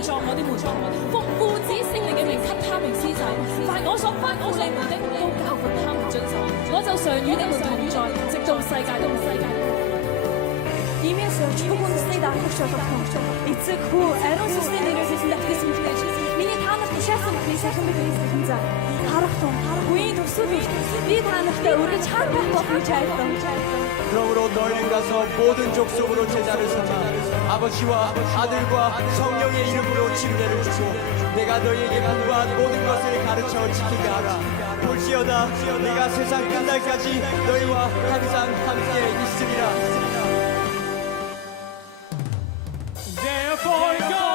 在我的門中，奉父子聖靈嘅名給他們施洗，凡我所吩咐你們的，都教訓他們遵守。我就常與你們同在，直到世界的世界。Имеется чугун стыда, и цикху, эрос стыда, миний танах тушаасан хийсэн биз. Харахтун, үеийн төсөв би танахтай үргэлж хамт байх болохыг айлтсан. 그러므로 너희는 가서 모든 족속으로 제자를 삼아 아버지와 아들과 성령의 이름으로 침례를 주고 내가 너희에게 분부한 모든 것을 가르쳐 지키게 하라. 볼지어다 내가 세상 끝날까지 너희와 항상 함께 있으리라. Therefore go.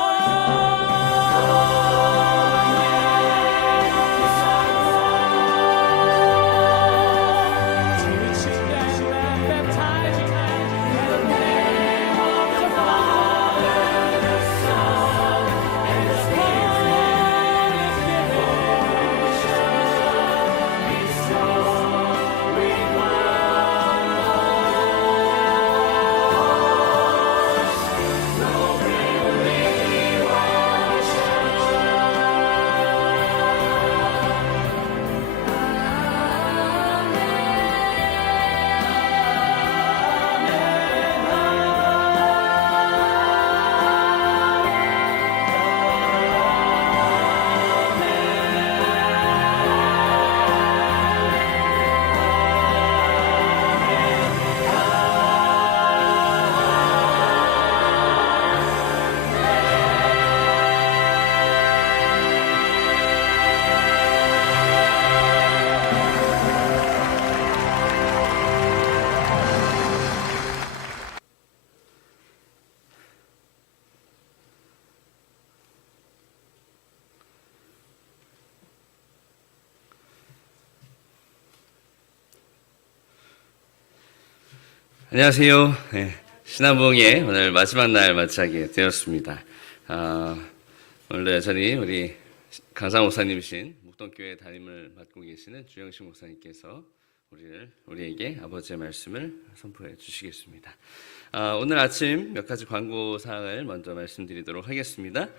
안녕하세요. 네, 신한부흥의 오늘 마지막 날 맞이하게 되었습니다. 오늘 여전히 우리 강상 목사님이신 목동교회 담임을 맡고 계시는 주영식 목사님께서 우리에게 아버지의 말씀을 선포해 주시겠습니다. 오늘 아침 몇 가지 광고 사항을 먼저 말씀드리도록 하겠습니다.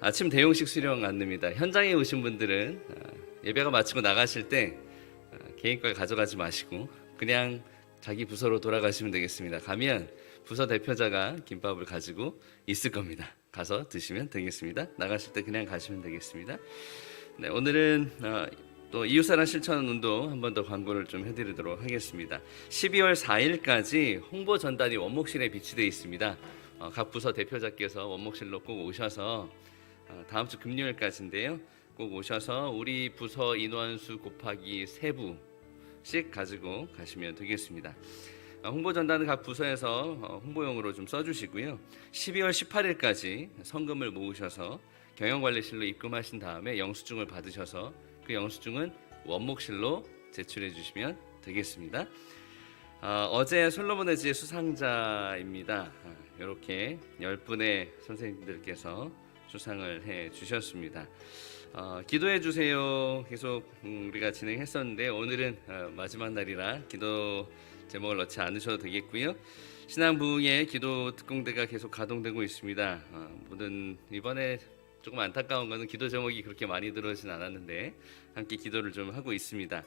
아침 대용식 수령 안내입니다. 현장에 오신 분들은 예배가 마치고 나가실 때 개인 걸 가져가지 마시고 그냥 자기 부서로 돌아가시면 되겠습니다. 가면 부서 대표자가 김밥을 가지고 있을 겁니다. 가서 드시면 되겠습니다. 나가실 때 그냥 가시면 되겠습니다. 네, 오늘은 또 이웃사랑 실천 운동 한 번 더 광고를 좀 해드리도록 하겠습니다. 12월 4일까지 홍보 전단이 원목실에 비치되어 있습니다. 각 부서 대표자께서 원목실로 꼭 오셔서 다음 주 금요일까지인데요. 꼭 오셔서 우리 부서 인원수 곱하기 3부씩 가지고 가시면 되겠습니다. 홍보 전단은 각 부서에서 홍보용으로 좀 써주시고요. 12월 18일까지 성금을 모으셔서 경영관리실로 입금하신 다음에 영수증을 받으셔서 그 영수증은 원목실로 제출해 주시면 되겠습니다. 어제 솔로몬의 지혜 수상자입니다. 이렇게 10분의 선생님들께서 수상을 해 주셨습니다. 기도해 주세요. 계속 우리가 진행했었는데 오늘은 마지막 날이라 기도 제목을 넣지 않으셔도 되겠고요. 신한부흥의 기도 특공대가 계속 가동되고 있습니다. 모든 이번에 조금 안타까운 것은 기도 제목이 그렇게 많이 들어오진 않았는데 함께 기도를 좀 하고 있습니다.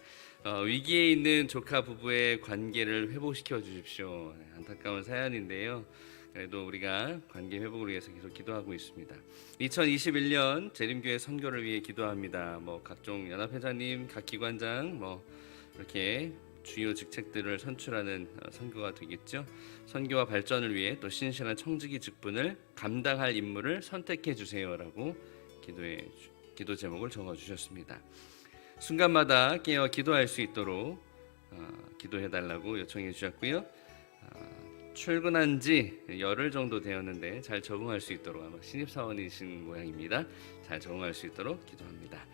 위기에 있는 조카 부부의 관계를 회복시켜 주십시오. 안타까운 사연인데요. 그래도 우리가 관계 회복을 위해서 계속 기도하고 있습니다. 2021년 재림교회 선교를 위해 기도합니다. 각종 연합회장님, 각 기관장 이렇게 주요 직책들을 선출하는 선교가 되겠죠. 선교와 발전을 위해 또 신실한 청지기 직분을 감당할 인물을 선택해 주세요라고 기도 제목을 적어 주셨습니다. 순간마다 깨어 기도할 수 있도록 기도해 달라고 요청해 주셨고요. 출근한 지 열흘 정도 되었는데 잘 적응할 수 있도록 아마 신입사원이신 모양입니다. 잘 적응할 수 있도록 기도합니다.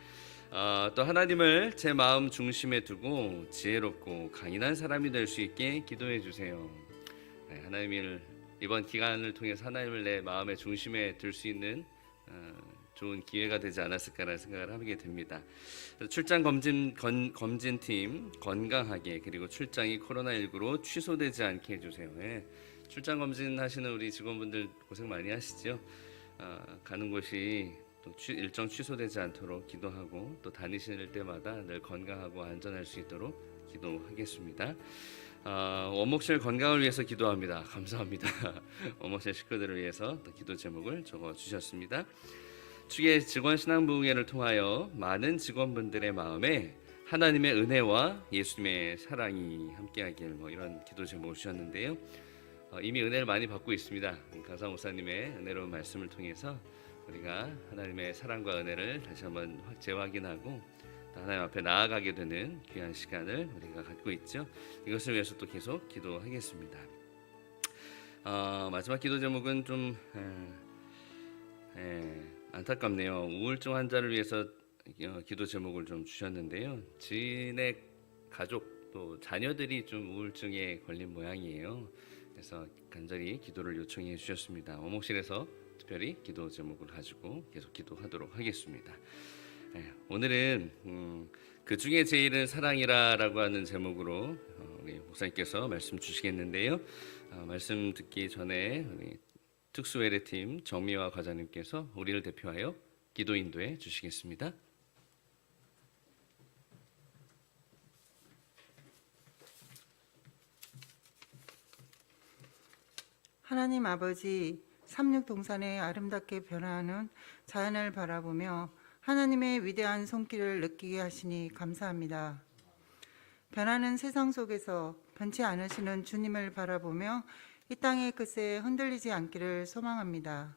또 하나님을 제 마음 중심에 두고 지혜롭고 강인한 사람이 될 수 있게 기도해 주세요. 하나님을 이번 기간을 통해서 하나님을 내 마음의 중심에 둘 수 있는 좋은 기회가 되지 않았을까라는 생각을 하게 됩니다. 출장 검진팀 건강하게, 그리고 출장이 코로나19로 취소되지 않게 해주세요. 출장 검진하시는 우리 직원분들 고생 많이 하시죠. 가는 곳이 또 일정 취소되지 않도록 기도하고 또 다니실 때마다 늘 건강하고 안전할 수 있도록 기도하겠습니다. 원목실 건강을 위해서 기도합니다. 감사합니다. 원목실 식구들을 위해서 또 기도 제목을 적어 주셨습니다. 축의 직원 신앙부흥회를 통하여 많은 직원분들의 마음에 하나님의 은혜와 예수님의 사랑이 함께하길 이런 기도 제목을 주셨는데요. 이미 은혜를 많이 받고 있습니다. 강사 목사님의 은혜로운 말씀을 통해서 우리가 하나님의 사랑과 은혜를 다시 한번 재확인하고 하나님 앞에 나아가게 되는 귀한 시간을 우리가 갖고 있죠. 이것을 위해서 또 계속 기도하겠습니다. 마지막 기도 제목은 좀 안타깝네요. 우울증 환자를 위해서 기도 제목을 좀 주셨는데요. 지인의 가족 또 자녀들이 좀 우울증에 걸린 모양이에요. 그래서 간절히 기도를 요청해 주셨습니다. 원목실에서 특별히 기도 제목을 가지고 계속 기도하도록 하겠습니다. 오늘은 그 중에 제일은 사랑이라라고 하는 제목으로 우리 목사님께서 말씀 주시겠는데요. 말씀 듣기 전에 우리 특수외래팀 정미화 과장님께서 우리를 대표하여 기도 인도해 주시겠습니다. 하나님 아버지, 삼육동산에 아름답게 변화하는 자연을 바라보며 하나님의 위대한 손길을 느끼게 하시니 감사합니다. 변하는 세상 속에서 변치 않으시는 주님을 바라보며 이 땅의 끝에 흔들리지 않기를 소망합니다.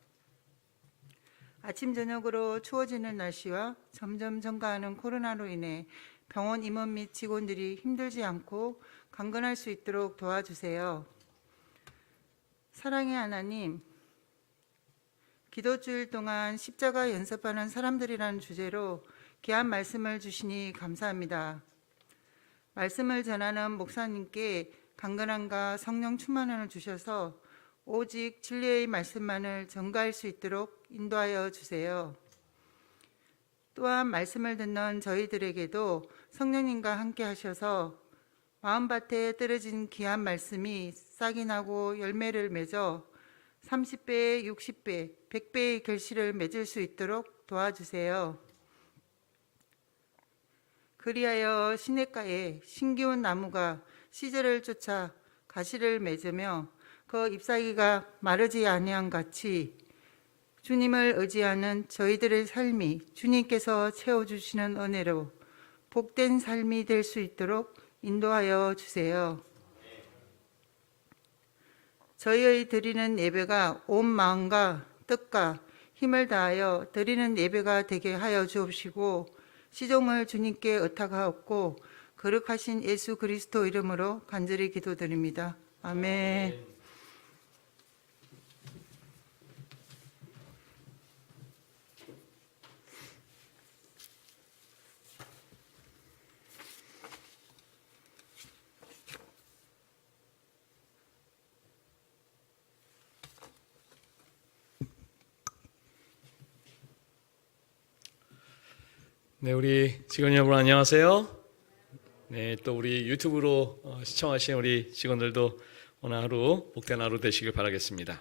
아침 저녁으로 추워지는 날씨와 점점 증가하는 코로나로 인해 병원 임원 및 직원들이 힘들지 않고 강건할 수 있도록 도와주세요. 사랑의 하나님, 기도주일 동안 십자가 연습하는 사람들이라는 주제로 귀한 말씀을 주시니 감사합니다. 말씀을 전하는 목사님께 강건함과 성령 충만을 주셔서 오직 진리의 말씀만을 전가할 수 있도록 인도하여 주세요. 또한 말씀을 듣는 저희들에게도 성령님과 함께 하셔서 마음밭에 떨어진 귀한 말씀이 싹이 나고 열매를 맺어 30배, 60배, 100배의 결실을 맺을 수 있도록 도와주세요. 그리하여 시냇가에 신기운 나무가 시절을 쫓아 가시를 맺으며 그 잎사귀가 마르지 아니한 같이 주님을 의지하는 저희들의 삶이 주님께서 채워주시는 은혜로 복된 삶이 될 수 있도록 인도하여 주세요. 저희의 드리는 예배가 온 마음과 뜻과 힘을 다하여 드리는 예배가 되게 하여 주옵시고 시종을 주님께 의탁하옵고 거룩하신 예수 그리스도 이름으로 간절히 기도드립니다. 아멘. 네, 우리 직원 여러분 안녕하세요. 네, 또 우리 유튜브로 시청하신 우리 직원들도 오늘 하루 복된 하루 되시길 바라겠습니다.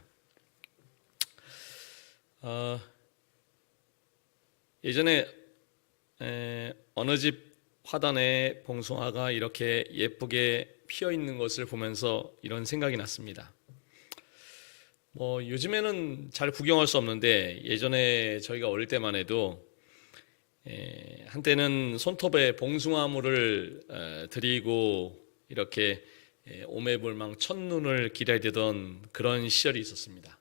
예전에 어느 집 화단에 봉숭아가 이렇게 예쁘게 피어 있는 것을 보면서 이런 생각이 났습니다. 요즘에는 잘 구경할 수 없는데 예전에 저희가 어릴 때만 해도 한때는 손톱에 봉숭아물을 드리고 이렇게 오매불망 첫눈을 기다리던 그런 시절이 있었습니다.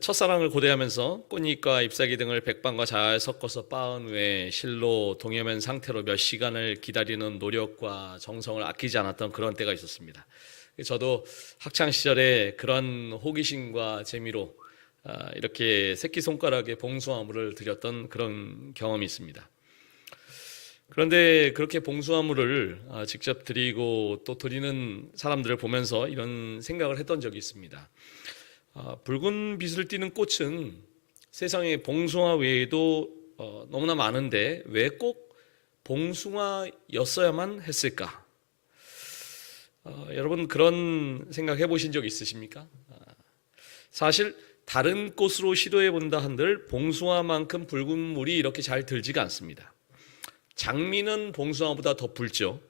첫사랑을 고대하면서 꽃잎과 잎사귀 등을 백방과 잘 섞어서 빻은 후에 실로 동여맨 상태로 몇 시간을 기다리는 노력과 정성을 아끼지 않았던 그런 때가 있었습니다. 저도 학창 시절에 그런 호기심과 재미로 이렇게 새끼손가락에 봉숭아물을 드렸던 그런 경험이 있습니다. 그런데 그렇게 봉숭아물을 직접 드리고 또 드리는 사람들을 보면서 이런 생각을 했던 적이 있습니다. 붉은 빛을 띠는 꽃은 세상에 봉숭아 외에도 너무나 많은데 왜 꼭 봉숭아였어야만 했을까? 여러분 그런 생각 해보신 적 있으십니까? 사실 다른 꽃으로 시도해 본다 한들 봉숭아만큼 붉은 물이 이렇게 잘 들지가 않습니다. 장미는 봉숭아보다 더 붉죠.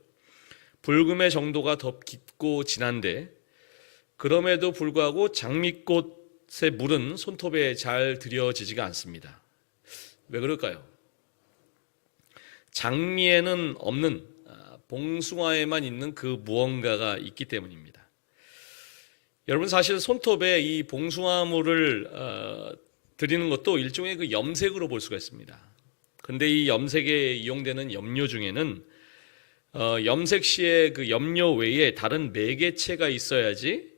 붉음의 정도가 더 깊고 진한데 그럼에도 불구하고 장미꽃의 물은 손톱에 잘 들여지지가 않습니다. 왜 그럴까요? 장미에는 없는 봉숭아에만 있는 그 무언가가 있기 때문입니다. 여러분 사실 손톱에 이 봉숭아물을 들이는 것도 일종의 그 염색으로 볼 수가 있습니다. 근데 이 염색에 이용되는 염료 중에는 염색 시에 그 염료 외에 다른 매개체가 있어야지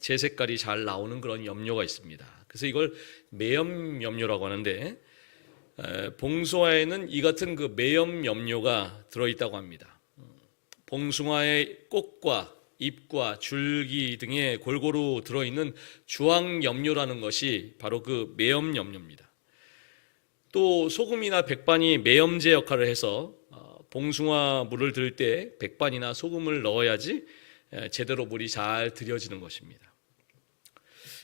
제 색깔이 잘 나오는 그런 염료가 있습니다. 그래서 이걸 매염 염료라고 하는데 봉숭아에는 이 같은 그 매염 염료가 들어있다고 합니다. 봉숭아의 꽃과 잎과 줄기 등에 골고루 들어있는 주황 염료라는 것이 바로 그 매염 염료입니다. 또 소금이나 백반이 매염제 역할을 해서 봉숭아 물을 들을 때 백반이나 소금을 넣어야지 제대로 물이 잘 들여지는 것입니다.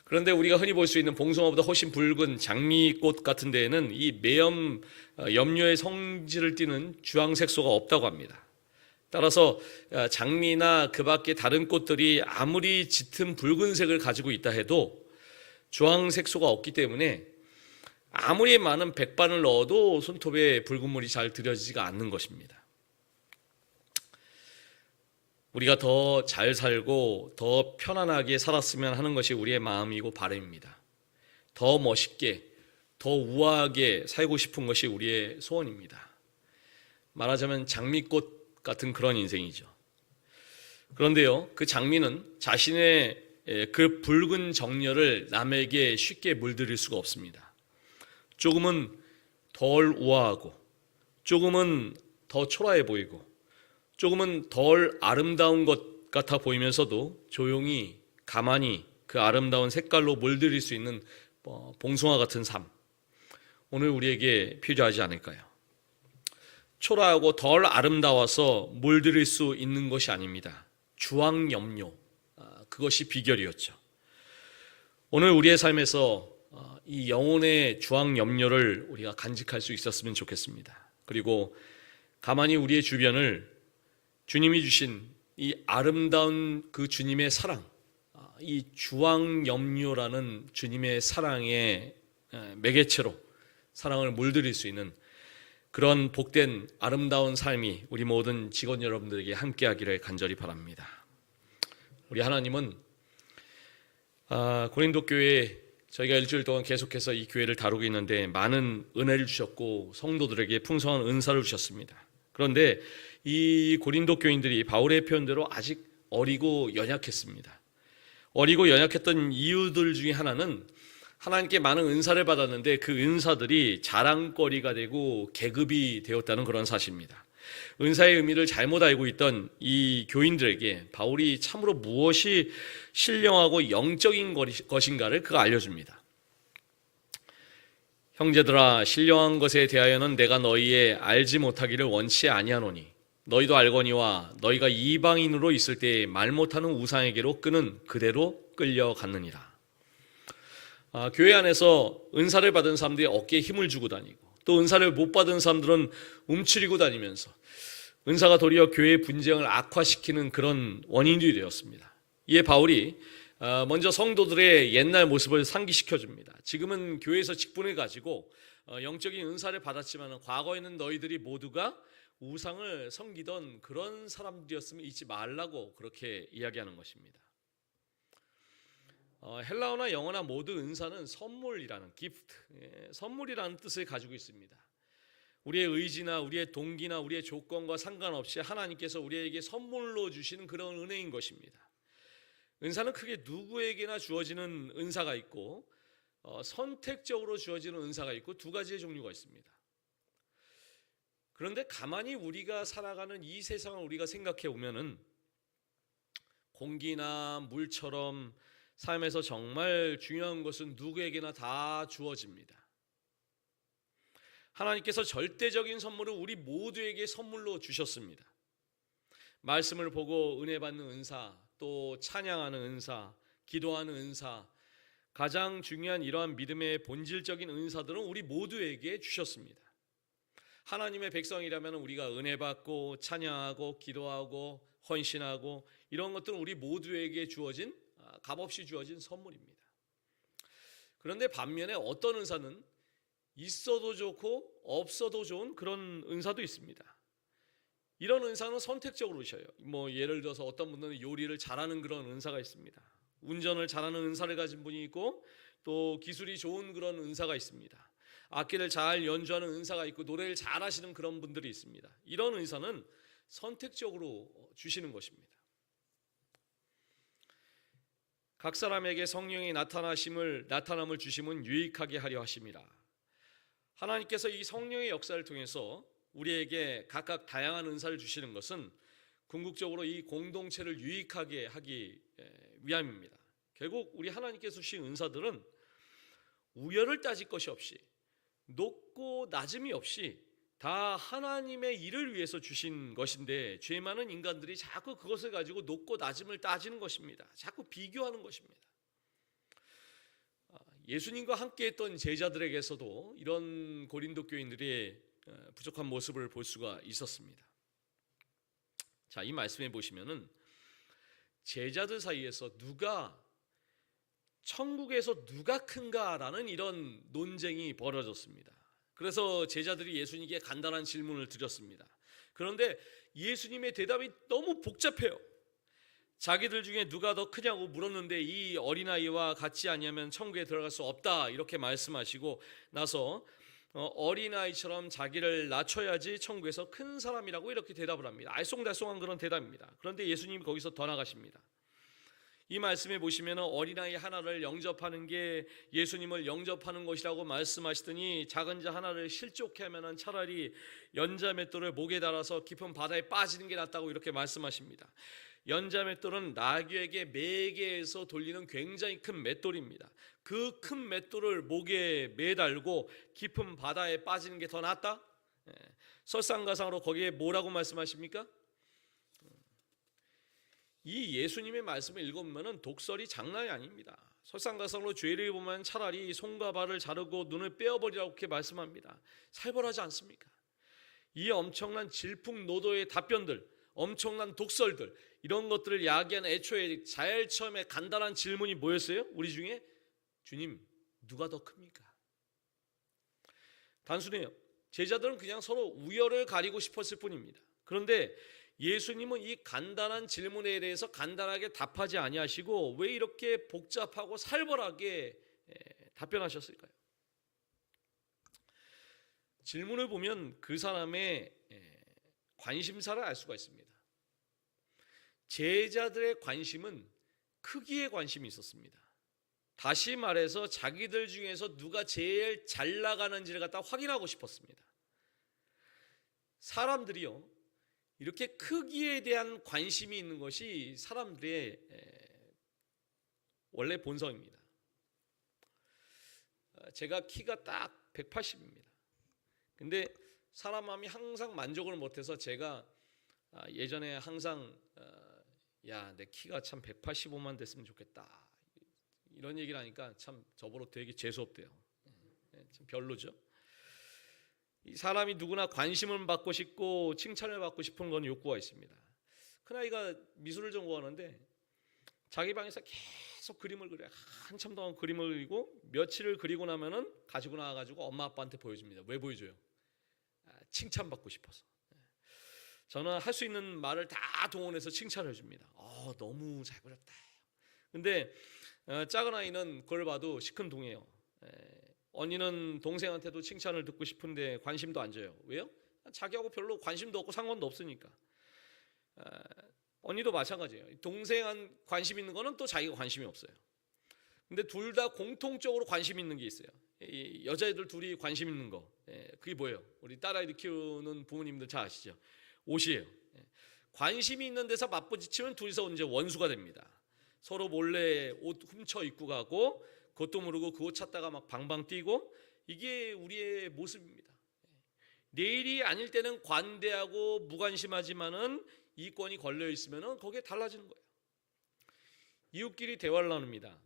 그런데 우리가 흔히 볼 수 있는 봉숭아보다 훨씬 붉은 장미꽃 같은 데에는 이 매염 염료의 성질을 띠는 주황색소가 없다고 합니다. 따라서 장미나 그 밖에 다른 꽃들이 아무리 짙은 붉은색을 가지고 있다 해도 주황색소가 없기 때문에 아무리 많은 백반을 넣어도 손톱에 붉은 물이 잘 들여지지가 않는 것입니다. 우리가 더 잘 살고 더 편안하게 살았으면 하는 것이 우리의 마음이고 바람입니다. 더 멋있게, 더 우아하게 살고 싶은 것이 우리의 소원입니다. 말하자면 장미꽃 같은 그런 인생이죠. 그런데요, 그 장미는 자신의 그 붉은 정열을 남에게 쉽게 물들일 수가 없습니다. 조금은 덜 우아하고, 조금은 더 초라해 보이고, 조금은 덜 아름다운 것 같아 보이면서도 조용히 가만히 그 아름다운 색깔로 물들일 수 있는 봉숭아 같은 삶, 오늘 우리에게 필요하지 않을까요? 초라하고 덜 아름다워서 물들일 수 있는 것이 아닙니다. 주황 염료, 그것이 비결이었죠. 오늘 우리의 삶에서 이 영혼의 주황 염료를 우리가 간직할 수 있었으면 좋겠습니다. 그리고 가만히 우리의 주변을 주님이 주신 이 아름다운 그 주님의 사랑, 이 주황 염료라는 주님의 사랑의 매개체로 사랑을 물들일 수 있는 그런 복된 아름다운 삶이 우리 모든 직원 여러분들에게 함께하기를 간절히 바랍니다. 우리 하나님은 고린도 교회 저희가 일주일 동안 계속해서 이 교회를 다루고 있는데 많은 은혜를 주셨고 성도들에게 풍성한 은사를 주셨습니다. 그런데 이 고린도 교인들이 바울의 표현대로 아직 어리고 연약했습니다. 어리고 연약했던 이유들 중에 하나는 하나님께 많은 은사를 받았는데 그 은사들이 자랑거리가 되고 계급이 되었다는 그런 사실입니다. 은사의 의미를 잘못 알고 있던 이 교인들에게 바울이 참으로 무엇이 신령하고 영적인 것인가를 그가 알려줍니다. 형제들아, 신령한 것에 대하여는 내가 너희의 알지 못하기를 원치 아니하노니 너희도 알거니와 너희가 이방인으로 있을 때 말 못하는 우상에게로 끄는 그대로 끌려갔느니라. 교회 안에서 은사를 받은 사람들이 어깨에 힘을 주고 다니고 또 은사를 못 받은 사람들은 움츠리고 다니면서 은사가 도리어 교회의 분쟁을 악화시키는 그런 원인이 되었습니다. 이에 바울이 먼저 성도들의 옛날 모습을 상기시켜 줍니다. 지금은 교회에서 직분을 가지고 영적인 은사를 받았지만 과거에는 너희들이 모두가 우상을 섬기던 그런 사람들이었으면 잊지 말라고 그렇게 이야기하는 것입니다. 헬라어나 영어나 모두 은사는 선물이라는 기프트, 선물이라는 뜻을 가지고 있습니다. 우리의 의지나 우리의 동기나 우리의 조건과 상관없이 하나님께서 우리에게 선물로 주시는 그런 은혜인 것입니다. 은사는 크게 누구에게나 주어지는 은사가 있고 선택적으로 주어지는 은사가 있고 두 가지의 종류가 있습니다. 그런데 가만히 우리가 살아가는 이 세상을 우리가 생각해 보면은 공기나 물처럼 삶에서 정말 중요한 것은 누구에게나 다 주어집니다. 하나님께서 절대적인 선물을 우리 모두에게 선물로 주셨습니다. 말씀을 보고 은혜 받는 은사, 또 찬양하는 은사, 기도하는 은사, 가장 중요한 이러한 믿음의 본질적인 은사들은 우리 모두에게 주셨습니다. 하나님의 백성이라면 우리가 은혜 받고 찬양하고 기도하고 헌신하고 이런 것들은 우리 모두에게 주어진 값없이 주어진 선물입니다. 그런데 반면에 어떤 은사는 있어도 좋고 없어도 좋은 그런 은사도 있습니다. 이런 은사는 선택적으로 주셔요. 예를 들어서 어떤 분들은 요리를 잘하는 그런 은사가 있습니다. 운전을 잘하는 은사를 가진 분이 있고 또 기술이 좋은 그런 은사가 있습니다. 악기를 잘 연주하는 은사가 있고 노래를 잘하시는 그런 분들이 있습니다. 이런 은사는 선택적으로 주시는 것입니다. 각 사람에게 성령의 나타남을 주심은 유익하게 하려 하심이라. 하나님께서 이 성령의 역사를 통해서 우리에게 각각 다양한 은사를 주시는 것은 궁극적으로 이 공동체를 유익하게 하기 위함입니다. 결국 우리 하나님께서 주신 은사들은 우열을 따질 것이 없이 높고 낮음이 없이 다 하나님의 일을 위해서 주신 것인데 죄 많은 인간들이 자꾸 그것을 가지고 높고 낮음을 따지는 것입니다. 자꾸 비교하는 것입니다. 예수님과 함께했던 제자들에게서도 이런 고린도 교인들의 부족한 모습을 볼 수가 있었습니다. 자, 이 말씀에 보시면은 제자들 사이에서 천국에서 누가 큰가라는 이런 논쟁이 벌어졌습니다. 그래서 제자들이 예수님께 간단한 질문을 드렸습니다. 그런데 예수님의 대답이 너무 복잡해요. 자기들 중에 누가 더 크냐고 물었는데 이 어린아이와 같지 아니하면 천국에 들어갈 수 없다 이렇게 말씀하시고 나서 어린아이처럼 자기를 낮춰야지 천국에서 큰 사람이라고 이렇게 대답을 합니다. 알쏭달쏭한 그런 대답입니다. 그런데 예수님이 거기서 더 나가십니다. 이 말씀에 보시면 어린아이 하나를 영접하는 게 예수님을 영접하는 것이라고 말씀하시더니 작은 자 하나를 실족해 하면 차라리 연자맷돌을 목에 달아서 깊은 바다에 빠지는 게 낫다고 이렇게 말씀하십니다. 연자맷돌은 나귀에게 매개해서 돌리는 굉장히 큰 맷돌입니다. 그 큰 맷돌을 목에 매달고 깊은 바다에 빠지는 게 더 낫다? 설상가상으로 거기에 뭐라고 말씀하십니까? 이 예수님의 말씀을 읽으면 독설이 장난이 아닙니다. 설상가상으로 죄를 보면 차라리 손과 발을 자르고 눈을 빼어버리라고 그렇게 말씀합니다. 살벌하지 않습니까? 이 엄청난 질풍노도의 답변들, 엄청난 독설들, 이런 것들을 야기한 애초에 제일 처음에 간단한 질문이 뭐였어요? 우리 중에 주님 누가 더 큽니까? 단순해요. 제자들은 그냥 서로 우열을 가리고 싶었을 뿐입니다. 그런데 예수님은 이 간단한 질문에 대해서 간단하게 답하지 아니하시고 왜 이렇게 복잡하고 살벌하게 답변하셨을까요? 질문을 보면 그 사람의 관심사를 알 수가 있습니다. 제자들의 관심은 크기에 관심이 있었습니다. 다시 말해서 자기들 중에서 누가 제일 잘 나가는지를 갖다 확인하고 싶었습니다. 사람들이요, 이렇게 크기에 대한 관심이 있는 것이 사람들의 원래 본성입니다. 제가 키가 딱 180입니다. 근데 사람 마음이 항상 만족을 못해서 제가 예전에 항상 야, 내 키가 참 185만 됐으면 좋겠다 이런 얘기를 하니까 참 저보러 되게 재수없대요. 참 별로죠. 이 사람이 누구나 관심을 받고 싶고 칭찬을 받고 싶은 건 욕구가 있습니다. 큰아이가 미술을 전공하는데 자기 방에서 계속 그림을 그려요. 한참 동안 그림을 그리고 며칠을 그리고 나면은 가지고 나와가지고 엄마 아빠한테 보여줍니다. 왜 보여줘요? 칭찬받고 싶어서. 저는 할 수 있는 말을 다 동원해서 칭찬을 해줍니다. 너무 잘 그렸다. 근데 작은 아이는 그걸 봐도 시큰둥해요. 언니는 동생한테도 칭찬을 듣고 싶은데 관심도 안 줘요. 왜요? 자기하고 별로 관심도 없고 상관도 없으니까. 언니도 마찬가지예요. 동생한 관심 있는 거는 또 자기가 관심이 없어요. 근데 둘 다 공통적으로 관심 있는 게 있어요. 이 여자애들 둘이 관심 있는 거. 그게 뭐예요? 우리 딸아이들 키우는 부모님들 잘 아시죠? 옷이에요. 관심이 있는 데서 맞부딪히면 둘이서 이제 원수가 됩니다. 서로 몰래 옷 훔쳐 입고 가고 그것도 모르고 그 옷 찾다가 막 방방 뛰고, 이게 우리의 모습입니다. 내일이 아닐 때는 관대하고 무관심하지만은 이권이 걸려 있으면은 거기에 달라지는 거예요. 이웃끼리 대화를 나눕니다.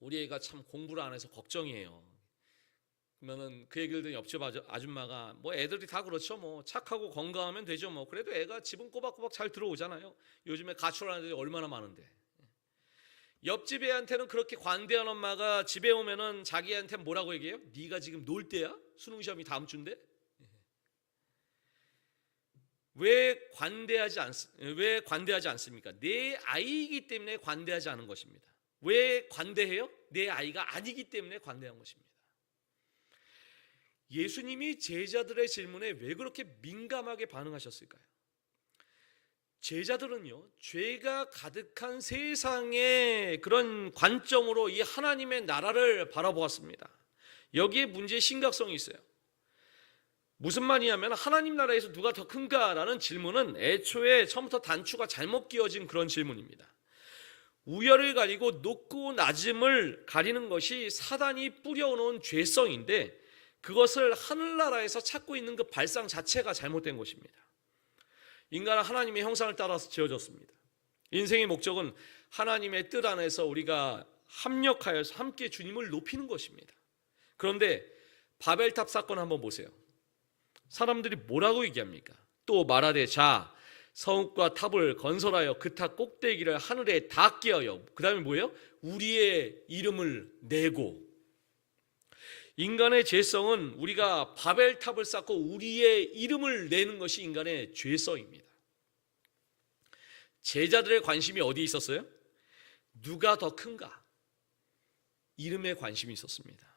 우리 애가 참 공부를 안 해서 걱정이에요. 그러면은 그 얘기를 듣는 옆집 아줌마가 뭐 애들이 다 그렇죠. 뭐 착하고 건강하면 되죠. 뭐 그래도 애가 집은 꼬박꼬박 잘 들어오잖아요. 요즘에 가출하는 애들이 얼마나 많은데. 옆집 애한테는 그렇게 관대한 엄마가 집에 오면은 자기한테 뭐라고 얘기해요? 네가 지금 놀 때야? 수능 시험이 다음 주인데? 왜 관대하지 않습니까? 내 아이이기 때문에 관대하지 않은 것입니다. 왜 관대해요? 내 아이가 아니기 때문에 관대한 것입니다. 예수님이 제자들의 질문에 왜 그렇게 민감하게 반응하셨을까요? 제자들은요, 죄가 가득한 세상의 그런 관점으로 이 하나님의 나라를 바라보았습니다. 여기에 문제의 심각성이 있어요. 무슨 말이냐면 하나님 나라에서 누가 더 큰가라는 질문은 애초에 처음부터 단추가 잘못 끼워진 그런 질문입니다. 우열을 가리고 높고 낮음을 가리는 것이 사단이 뿌려놓은 죄성인데 그것을 하늘나라에서 찾고 있는 그 발상 자체가 잘못된 것입니다. 인간은 하나님의 형상을 따라서 지어졌습니다. 인생의 목적은 하나님의 뜻 안에서 우리가 합력하여서 함께 주님을 높이는 것입니다. 그런데 바벨탑 사건 한번 보세요. 사람들이 뭐라고 얘기합니까? 또 말하되 자 성읍과 탑을 건설하여 그 탑 꼭대기를 하늘에 닿게 하여 그 다음에 뭐예요? 우리의 이름을 내고. 인간의 죄성은 우리가 바벨탑을 쌓고 우리의 이름을 내는 것이 인간의 죄성입니다. 제자들의 관심이 어디에 있었어요? 누가 더 큰가? 이름에 관심이 있었습니다.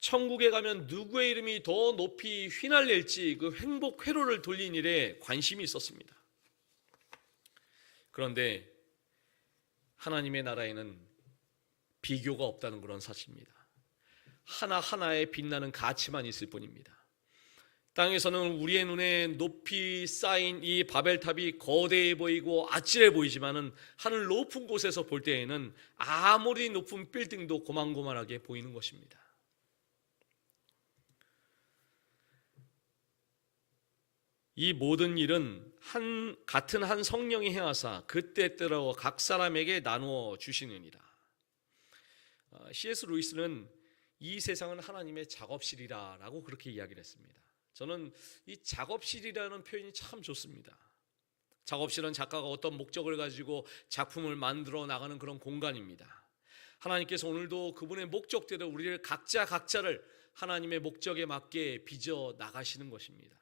천국에 가면 누구의 이름이 더 높이 휘날릴지 그 행복 회로를 돌린 일에 관심이 있었습니다. 그런데 하나님의 나라에는 비교가 없다는 그런 사실입니다. 하나하나에 빛나는 가치만 있을 뿐입니다. 땅에서는 우리의 눈에 높이 쌓인 이 바벨탑이 거대해 보이고 아찔해 보이지만은 하늘 높은 곳에서 볼 때에는 아무리 높은 빌딩도 고만고만하게 보이는 것입니다. 이 모든 일은 같은 한 성령이 행하사 그때때로 각 사람에게 나누어 주시느니라. C.S. 루이스는 이 세상은 하나님의 작업실이라고 그렇게 이야기를 했습니다. 저는 이 작업실이라는 표현이 참 좋습니다. 작업실은 작가가 어떤 목적을 가지고 작품을 만들어 나가는 그런 공간입니다. 하나님께서 오늘도 그분의 목적대로 우리를 각자를 하나님의 목적에 맞게 빚어 나가시는 것입니다.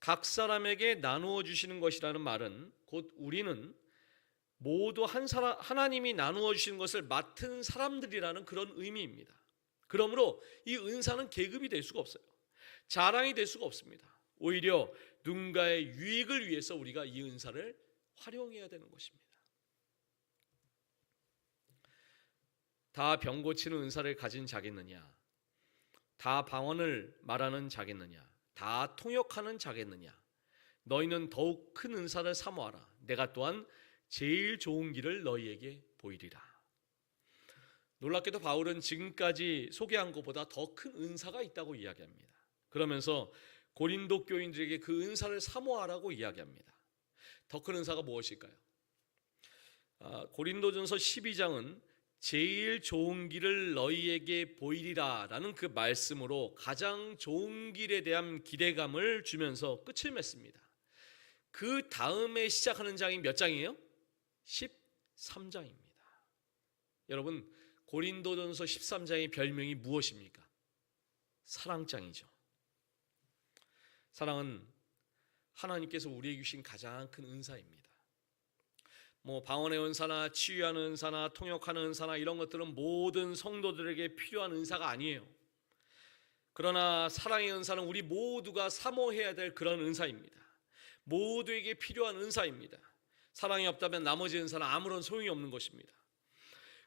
각 사람에게 나누어 주시는 것이라는 말은 곧 우리는 모두 하나님이 나누어 주시는 것을 맡은 사람들이라는 그런 의미입니다. 그러므로 이 은사는 계급이 될 수가 없어요. 자랑이 될 수가 없습니다. 오히려 누군가의 유익을 위해서 우리가 이 은사를 활용해야 되는 것입니다. 다 병 고치는 은사를 가진 자겠느냐? 다 방언을 말하는 자겠느냐? 다 통역하는 자겠느냐? 너희는 더욱 큰 은사를 사모하라. 내가 또한 제일 좋은 길을 너희에게 보이리라. 놀랍게도 바울은 지금까지 소개한 것보다 더 큰 은사가 있다고 이야기합니다. 그러면서 고린도 교인들에게 그 은사를 사모하라고 이야기합니다. 더 큰 은사가 무엇일까요? 고린도전서 12장은 제일 좋은 길을 너희에게 보이리라 라는 그 말씀으로 가장 좋은 길에 대한 기대감을 주면서 끝을 맺습니다. 그 다음에 시작하는 장이 몇 장이에요? 13장입니다. 여러분, 고린도전서 13장의 별명이 무엇입니까? 사랑장이죠. 사랑은 하나님께서 우리에게 주신 가장 큰 은사입니다. 뭐 방언의 은사나 치유하는 은사나 통역하는 은사나 이런 것들은 모든 성도들에게 필요한 은사가 아니에요. 그러나 사랑의 은사는 우리 모두가 사모해야 될 그런 은사입니다. 모두에게 필요한 은사입니다. 사랑이 없다면 나머지 은사는 아무런 소용이 없는 것입니다.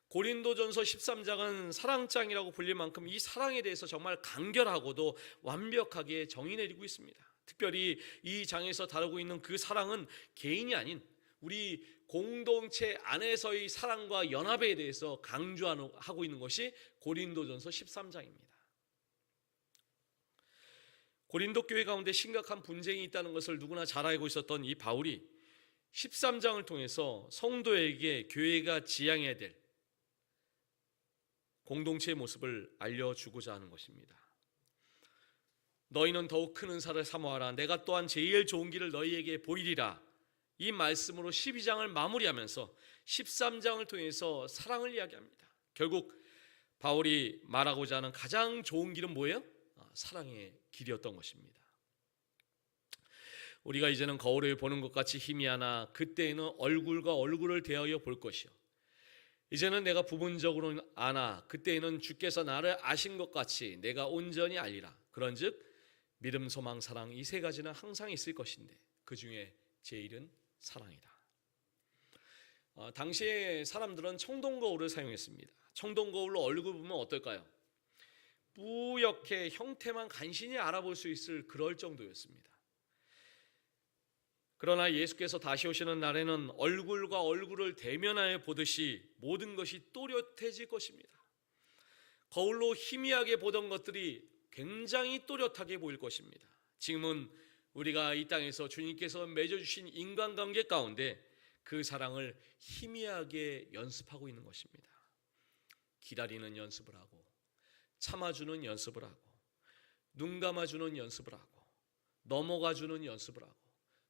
고린도전서 13장은 사랑장이라고 불릴 만큼 이 사랑에 대해서 정말 간결하고도 완벽하게 정의 내리고 있습니다. 특별히 이 장에서 다루고 있는 그 사랑은 개인이 아닌 우리 공동체 안에서의 사랑과 연합에 대해서 강조하고 있는 것이 고린도전서 13장입니다. 고린도 교회 가운데 심각한 분쟁이 있다는 것을 누구나 잘 알고 있었던 이 바울이 13장을 통해서 성도에게 교회가 지향해야 될 공동체의 모습을 알려주고자 하는 것입니다. 너희는 더욱 큰 은사를 사모하라. 내가 또한 제일 좋은 길을 너희에게 보이리라. 이 말씀으로 12장을 마무리하면서 13장을 통해서 사랑을 이야기합니다. 결국 바울이 말하고자 하는 가장 좋은 길은 뭐예요? 사랑의 길이었던 것입니다. 우리가 이제는 거울을 보는 것 같이 희미하나 그때에는 얼굴과 얼굴을 대하여 볼 것이요. 이제는 내가 부분적으로는 아나 그때에는 주께서 나를 아신 것 같이 내가 온전히 알리라. 그런즉 믿음, 소망, 사랑 이 세 가지는 항상 있을 것인데 그 중에 제일은 사랑이다. 당시에 사람들은 청동거울을 사용했습니다. 청동거울로 얼굴 보면 어떨까요? 뿌옇게 형태만 간신히 알아볼 수 있을 그럴 정도였습니다. 그러나 예수께서 다시 오시는 날에는 얼굴과 얼굴을 대면하여 보듯이 모든 것이 또렷해질 것입니다. 거울로 희미하게 보던 것들이 굉장히 또렷하게 보일 것입니다. 지금은 우리가 이 땅에서 주님께서 맺어주신 인간관계 가운데 그 사랑을 희미하게 연습하고 있는 것입니다. 기다리는 연습을 하고 참아주는 연습을 하고 눈 감아주는 연습을 하고 넘어가주는 연습을 하고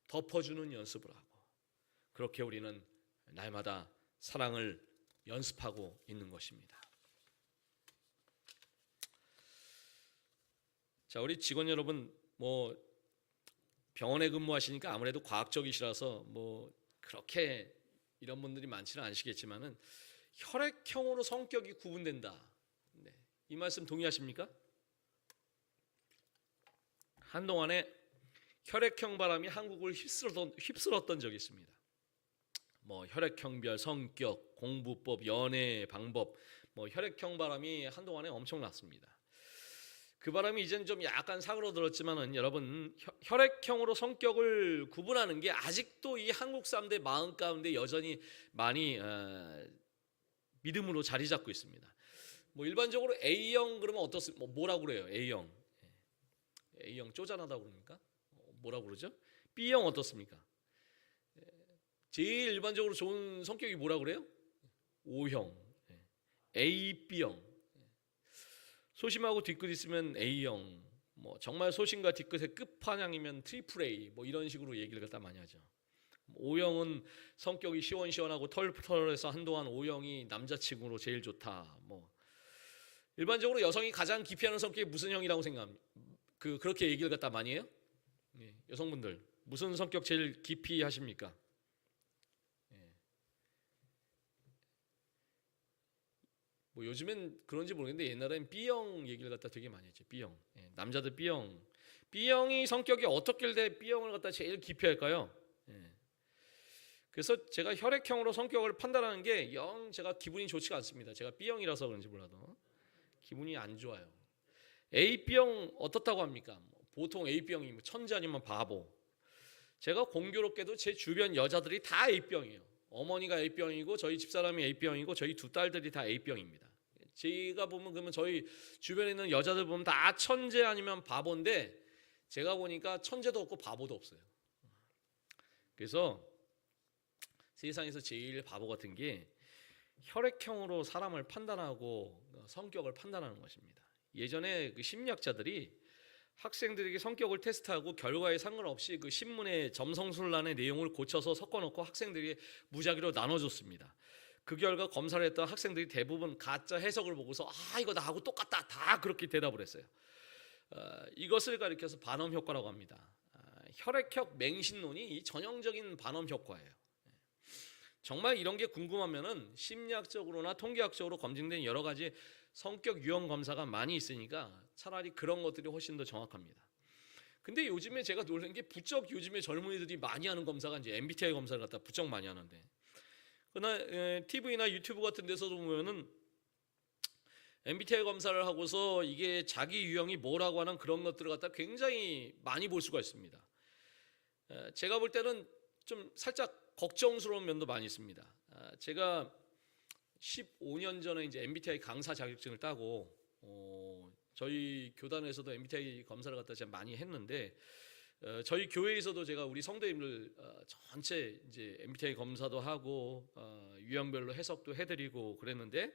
덮어주는 연습을 하고 그렇게 우리는 날마다 사랑을 연습하고 있는 것입니다. 자, 우리 직원 여러분 병원에 근무하시니까 아무래도 과학적이시라서 그렇게 이런 분들이 많지는 않으시겠지만은 혈액형으로 성격이 구분된다. 네. 이 말씀 동의하십니까? 한동안에 혈액형 바람이 한국을 휩쓸었던 적이 있습니다. 혈액형별, 성격, 공부법, 연애 방법, 혈액형 바람이 한동안에 엄청났습니다. 그 바람이 이제는 좀 약간 사그러들었지만은 여러분 혈액형으로 성격을 구분하는 게 아직도 이 한국 사람들의 마음 가운데 여전히 많이 믿음으로 자리 잡고 있습니다. 일반적으로 A형 그러면 어떻습니까? 뭐라고 그래요? A형 쪼잔하다고 그럽니까? 뭐라고 그러죠? B형 어떻습니까? 제일 일반적으로 좋은 성격이 뭐라고 그래요? O형, AB형. 소심하고 뒤끝 있으면 A형, 정말 소심과 뒤끝의 끝판왕이면 트리플 A, 이런 식으로 얘기를 갖다 많이 하죠. O형은 성격이 시원시원하고 털털해서 한동안 O형이 남자친구로 제일 좋다. 일반적으로 여성이 가장 기피하는 성격이 무슨 형이라고 생각합니까? 그렇게 얘기를 갖다 많이 해요? 여성분들 무슨 성격 제일 기피하십니까? 요즘엔 그런지 모르겠는데 옛날엔 B형 얘기를 갖다 되게 많이 했죠. B형. 남자들 B형. B형이 성격이 어떻게 돼 B형을 갖다 제일 기피할까요? 그래서 제가 혈액형으로 성격을 판단하는 게 영 제가 기분이 좋지가 않습니다. 제가 B형이라서 그런지 몰라도 기분이 안 좋아요. AB형 어떻다고 합니까? 보통 AB형이 천재 아니면 바보. 제가 공교롭게도 제 주변 여자들이 다 A병이에요. 어머니가 A병이고 저희 집사람이 A병이고 저희 두 딸들이 다 A병입니다. 제가 보면 그러면 저희 주변에 있는 여자들 보면 다 천재 아니면 바보인데 제가 보니까 천재도 없고 바보도 없어요. 그래서 세상에서 제일 바보 같은 게 혈액형으로 사람을 판단하고 성격을 판단하는 것입니다. 예전에 그 심리학자들이 학생들에게 성격을 테스트하고 결과에 상관없이 그 신문의 점성술란의 내용을 고쳐서 섞어놓고 학생들에게 무작위로 나눠줬습니다. 그 결과 검사를 했던 학생들이 대부분 가짜 해석을 보고서 이거 나하고 똑같다 다 그렇게 대답을 했어요. 이것을 가리켜서 반엄 효과라고 합니다. 혈액형 맹신론이 이 전형적인 반엄 효과예요. 정말 이런 게 궁금하면은 심리학적으로나 통계학적으로 검증된 여러 가지 성격 유형 검사가 많이 있으니까 차라리 그런 것들이 훨씬 더 정확합니다. 근데 요즘에 제가 놀란 게 부쩍 요즘에 젊은이들이 많이 하는 검사가 이제 MBTI 검사를 갖다 부쩍 많이 하는데, 그러나 TV나 유튜브 같은 데서도 보면은 MBTI 검사를 하고서 이게 자기 유형이 뭐라고 하는 그런 것들을 갖다 굉장히 많이 볼 수가 있습니다. 제가 볼 때는 좀 살짝 걱정스러운 면도 많이 있습니다. 제가 15년 전에 이제 MBTI 강사 자격증을 따고 저희 교단에서도 MBTI 검사를 갖다 제가 많이 했는데 저희 교회에서도 제가 우리 성도님들 전체 이제 MBTI 검사도 하고 유형별로 해석도 해드리고 그랬는데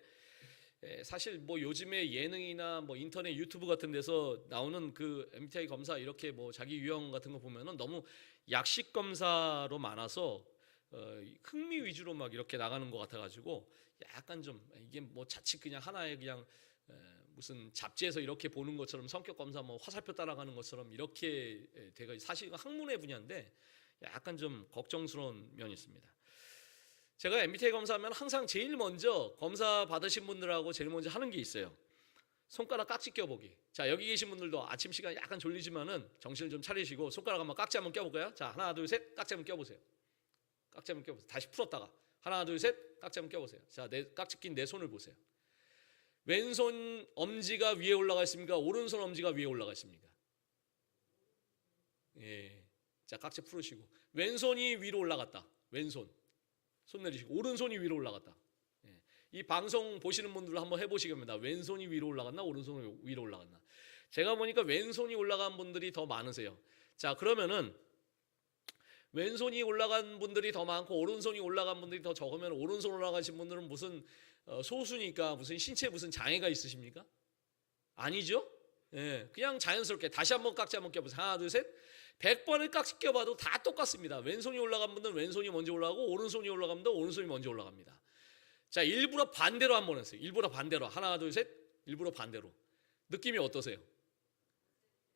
사실 뭐 요즘에 예능이나 뭐 인터넷 유튜브 같은 데서 나오는 그 MBTI 검사 이렇게 뭐 자기 유형 같은 거 보면은 너무 약식 검사로 많아서 흥미 위주로 막 이렇게 나가는 것 같아가지고 약간 좀 이게 뭐 자칫 그냥 하나의 그냥 무슨 잡지에서 이렇게 보는 것처럼 성격 검사 뭐 화살표 따라가는 것처럼 이렇게 돼가 사실 학문의 분야인데 약간 좀 걱정스러운 면이 있습니다. 제가 MBTI 검사하면 항상 제일 먼저 검사 받으신 분들하고 제일 먼저 하는 게 있어요. 손가락 깍지 껴보기. 자, 여기 계신 분들도 아침 시간 약간 졸리지만은 정신을 좀 차리시고 손가락 한번 깍지 한번 껴볼까요? 자, 하나 둘 셋 깍지 한번 껴보세요. 깍지 한번 껴보세요. 다시 풀었다가 하나 둘 셋 깍지 한번 껴보세요. 자, 내 깍지 낀 내 손을 보세요. 왼손 엄지가 위에 올라가 있습니까? 오른손 엄지가 위에 올라가 있습니까? 예. 자, 깍지 풀으시고 왼손이 위로 올라갔다. 왼손. 손 내리시고 오른손이 위로 올라갔다. 예. 이 방송 보시는 분들 한번 해보시기 바랍니다. 왼손이 위로 올라갔나 오른손이 위로 올라갔나. 제가 보니까 왼손이 올라간 분들이 더 많으세요. 자, 그러면은 왼손이 올라간 분들이 더 많고 오른손이 올라간 분들이 더 적으면 오른손 올라가신 분들은 무슨 소수니까 무슨 신체에 무슨 장애가 있으십니까? 아니죠? 예, 그냥 자연스럽게 다시 한번 깍지 한번 껴보세요. 하나 둘 셋 100번을 깍지 껴봐도 다 똑같습니다. 왼손이 올라간 분들은 왼손이 먼저 올라가고 오른손이 올라간 분들은 오른손이 먼저 올라갑니다. 자, 일부러 반대로 한번 했어요. 일부러 반대로 하나 둘 셋 일부러 반대로. 느낌이 어떠세요?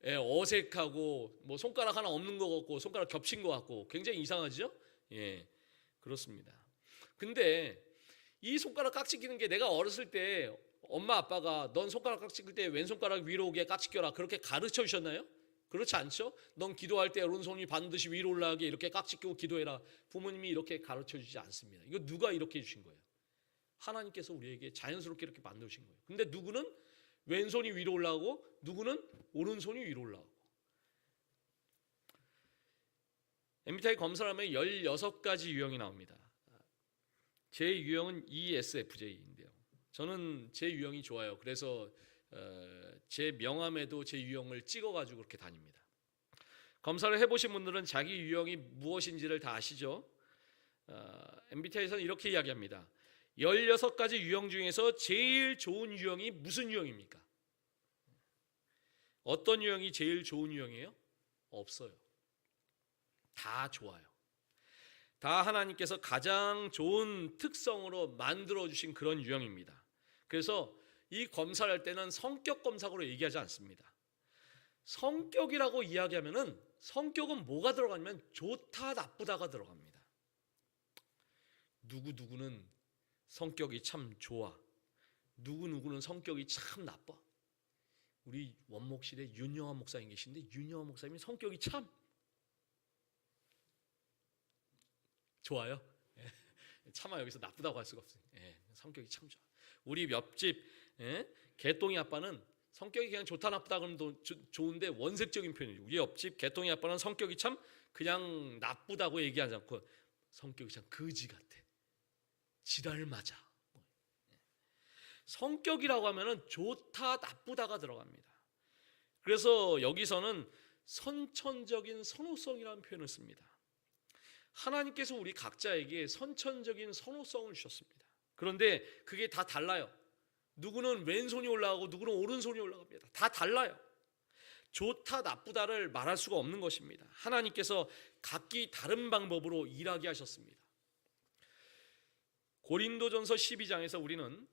예, 어색하고 뭐 손가락 하나 없는 것 같고 손가락 겹친 것 같고 굉장히 이상하죠? 예, 그렇습니다. 근데 이 손가락 깍지 끼는 게 내가 어렸을 때 엄마 아빠가 넌 손가락 깍지 낄 때 왼손가락 위로 오게 깍지 껴라 그렇게 가르쳐 주셨나요? 그렇지 않죠? 넌 기도할 때 오른손이 반드시 위로 올라가게 이렇게 깍지 끼고 기도해라. 부모님이 이렇게 가르쳐 주지 않습니다. 이거 누가 이렇게 해주신 거예요? 하나님께서 우리에게 자연스럽게 이렇게 만드신 거예요. 근데 누구는 왼손이 위로 올라가고 누구는 오른손이 위로 올라가고. MBTI 검사를 하면 16가지 유형이 나옵니다. 제 유형은 ESFJ인데요. 저는 제 유형이 좋아요. 그래서 제 명함에도 제 유형을 찍어가지고 그렇게 다닙니다. 검사를 해보신 분들은 자기 유형이 무엇인지를 다 아시죠? MBTI에서는 이렇게 이야기합니다. 16가지 유형 중에서 제일 좋은 유형이 무슨 유형입니까? 어떤 유형이 제일 좋은 유형이에요? 없어요. 다 좋아요. 다 하나님께서 가장 좋은 특성으로 만들어주신 그런 유형입니다. 그래서 이 검사를 할 때는 성격 검사로 얘기하지 않습니다. 성격이라고 이야기하면은 성격은 뭐가 들어가냐면 좋다 나쁘다가 들어갑니다. 누구누구는 성격이 참 좋아. 누구누구는 성격이 참 나빠. 우리 원목실에 윤영환 목사님 계신데 윤영환 목사님이 성격이 참 좋아요. 차마 여기서 나쁘다고 할 수가 없어요. 성격이 참 좋아. 우리 옆집 개똥이 아빠는 성격이 그냥 좋다 나쁘다 그러면 좋은데 원색적인 표현이죠. 우리 옆집 개똥이 아빠는 성격이 참 그냥 나쁘다고 얘기하지 않고 성격이 참 거지 같아. 지랄 맞아. 성격이라고 하면은 좋다 나쁘다가 들어갑니다. 그래서 여기서는 선천적인 선호성이라는 표현을 씁니다. 하나님께서 우리 각자에게 선천적인 선호성을 주셨습니다. 그런데 그게 다 달라요. 누구는 왼손이 올라가고 누구는 오른손이 올라갑니다. 다 달라요. 좋다 나쁘다를 말할 수가 없는 것입니다. 하나님께서 각기 다른 방법으로 일하게 하셨습니다. 고린도전서 12장에서 우리는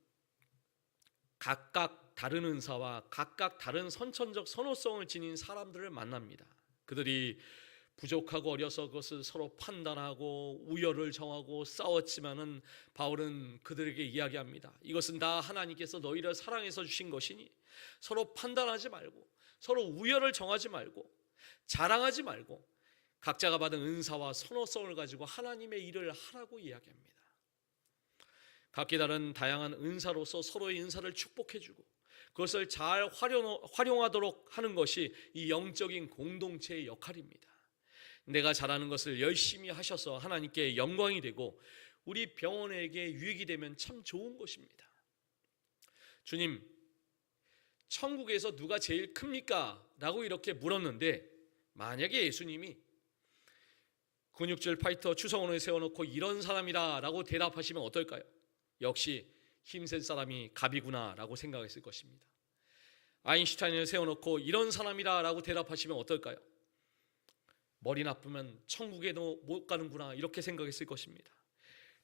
각각 다른 은사와 각각 다른 선천적 선호성을 지닌 사람들을 만납니다. 그들이 부족하고 어려서 그것을 서로 판단하고 우열을 정하고 싸웠지만은 바울은 그들에게 이야기합니다. 이것은 다 하나님께서 너희를 사랑해서 주신 것이니 서로 판단하지 말고 서로 우열을 정하지 말고 자랑하지 말고 각자가 받은 은사와 선호성을 가지고 하나님의 일을 하라고 이야기합니다. 각기 다른 다양한 은사로서 서로의 은사를 축복해주고 그것을 잘 활용하도록 하는 것이 이 영적인 공동체의 역할입니다. 내가 잘하는 것을 열심히 하셔서 하나님께 영광이 되고 우리 병원에게 유익이 되면 참 좋은 것입니다. 주님, 천국에서 누가 제일 큽니까? 라고 이렇게 물었는데 만약에 예수님이 근육질 파이터 추성훈을 세워놓고 이런 사람이라 라고 대답하시면 어떨까요? 역시 힘센 사람이 갑이구나라고 생각했을 것입니다. 아인슈타인을 세워놓고 이런 사람이라고 대답하시면 어떨까요? 머리 나쁘면 천국에도 못 가는구나 이렇게 생각했을 것입니다.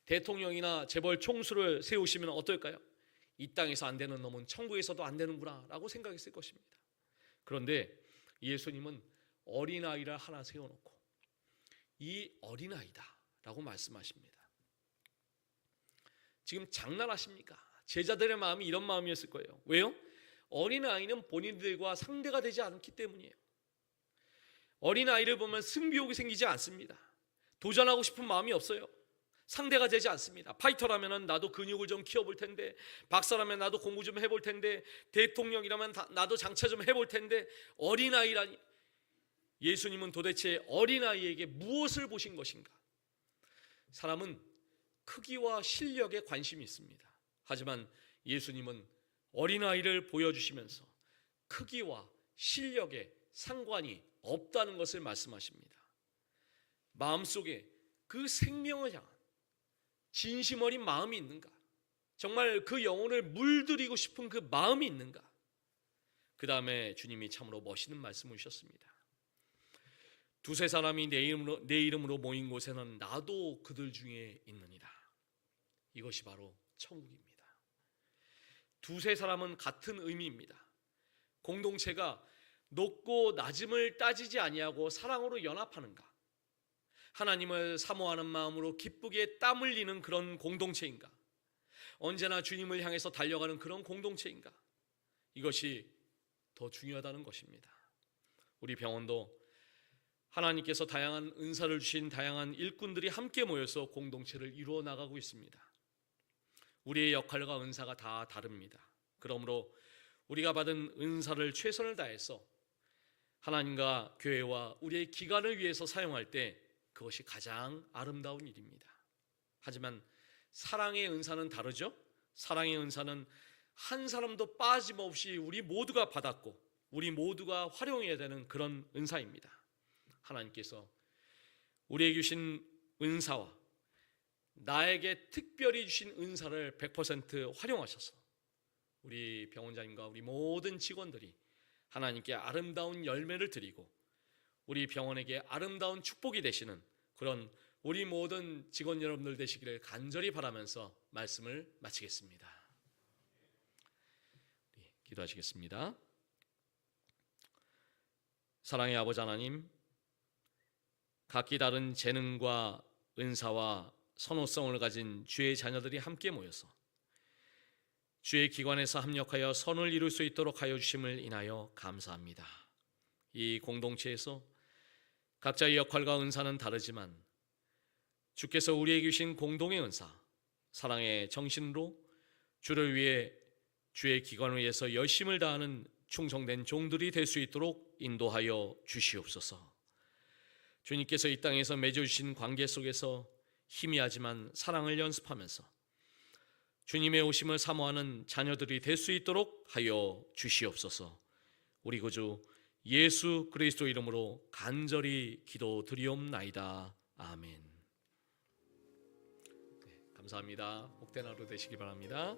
대통령이나 재벌 총수를 세우시면 어떨까요? 이 땅에서 안 되는 놈은 천국에서도 안 되는구나 라고 생각했을 것입니다. 그런데 예수님은 어린아이를 하나 세워놓고 이 어린아이다 라고 말씀하십니다. 지금 장난하십니까? 제자들의 마음이 이런 마음이었을 거예요. 왜요? 어린아이는 본인들과 상대가 되지 않기 때문이에요. 어린아이를 보면 승부욕이 생기지 않습니다. 도전하고 싶은 마음이 없어요. 상대가 되지 않습니다. 파이터라면 나도 근육을 좀 키워볼 텐데, 박사라면 나도 공부 좀 해볼 텐데, 대통령이라면 나도 장차 좀 해볼 텐데, 어린아이라니. 예수님은 도대체 어린아이에게 무엇을 보신 것인가? 사람은 크기와 실력에 관심이 있습니다. 하지만 예수님은 어린아이를 보여주시면서 크기와 실력에 상관이 없다는 것을 말씀하십니다. 마음속에 그 생명을 향한 진심 어린 마음이 있는가? 정말 그 영혼을 물들이고 싶은 그 마음이 있는가? 그 다음에 주님이 참으로 멋있는 말씀을 주셨습니다. 두세 사람이 내 이름으로 모인 곳에는 나도 그들 중에 있느니라. 이것이 바로 천국입니다. 두세 사람은 같은 의미입니다. 공동체가 높고 낮음을 따지지 아니하고 사랑으로 연합하는가? 하나님을 사모하는 마음으로 기쁘게 땀 흘리는 그런 공동체인가? 언제나 주님을 향해서 달려가는 그런 공동체인가? 이것이 더 중요하다는 것입니다. 우리 병원도 하나님께서 다양한 은사를 주신 다양한 일꾼들이 함께 모여서 공동체를 이루어 나가고 있습니다. 우리의 역할과 은사가 다 다릅니다. 그러므로 우리가 받은 은사를 최선을 다해서 하나님과 교회와 우리의 기관을 위해서 사용할 때 그것이 가장 아름다운 일입니다. 하지만 사랑의 은사는 다르죠? 사랑의 은사는 한 사람도 빠짐없이 우리 모두가 받았고 우리 모두가 활용해야 되는 그런 은사입니다. 하나님께서 우리에게 주신 은사와 나에게 특별히 주신 은사를 100% 활용하셔서 우리 병원장님과 우리 모든 직원들이 하나님께 아름다운 열매를 드리고 우리 병원에게 아름다운 축복이 되시는 그런 우리 모든 직원 여러분들 되시기를 간절히 바라면서 말씀을 마치겠습니다. 기도하시겠습니다. 사랑의 아버지 하나님, 각기 다른 재능과 은사와 선호성을 가진 주의 자녀들이 함께 모여서 주의 기관에서 합력하여 선을 이룰 수 있도록 하여 주심을 인하여 감사합니다. 이 공동체에서 각자의 역할과 은사는 다르지만 주께서 우리에게 주신 공동의 은사, 사랑의 정신으로 주를 위해 주의 기관을 위해서 열심을 다하는 충성된 종들이 될 수 있도록 인도하여 주시옵소서. 주님께서 이 땅에서 맺어주신 관계 속에서 희미하지만 사랑을 연습하면서 주님의 오심을 사모하는 자녀들이 될 수 있도록 하여 주시옵소서. 우리 구주 예수 그리스도 이름으로 간절히 기도드리옵나이다. 아멘. 감사합니다. 복된 하루 되시기 바랍니다.